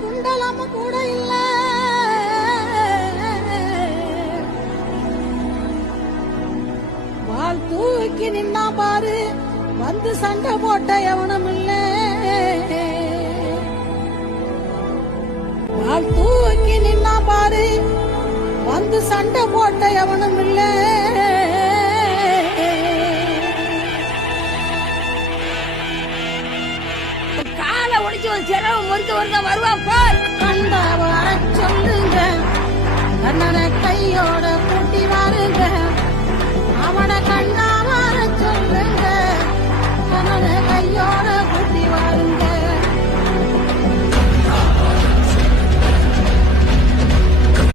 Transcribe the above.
குண்டலம கூட இல்ல. வால் தூக்கி நின்னா பாரு வந்து சண்டை போட்ட எவனும் இல்ல. வால் தூக்கி நின்னா பாரு வந்து சண்டை போட்ட எவனும் இல்ல. காலை ஒடிச்சு ஒரு சிறவு முறுக்க வருவான் பார்.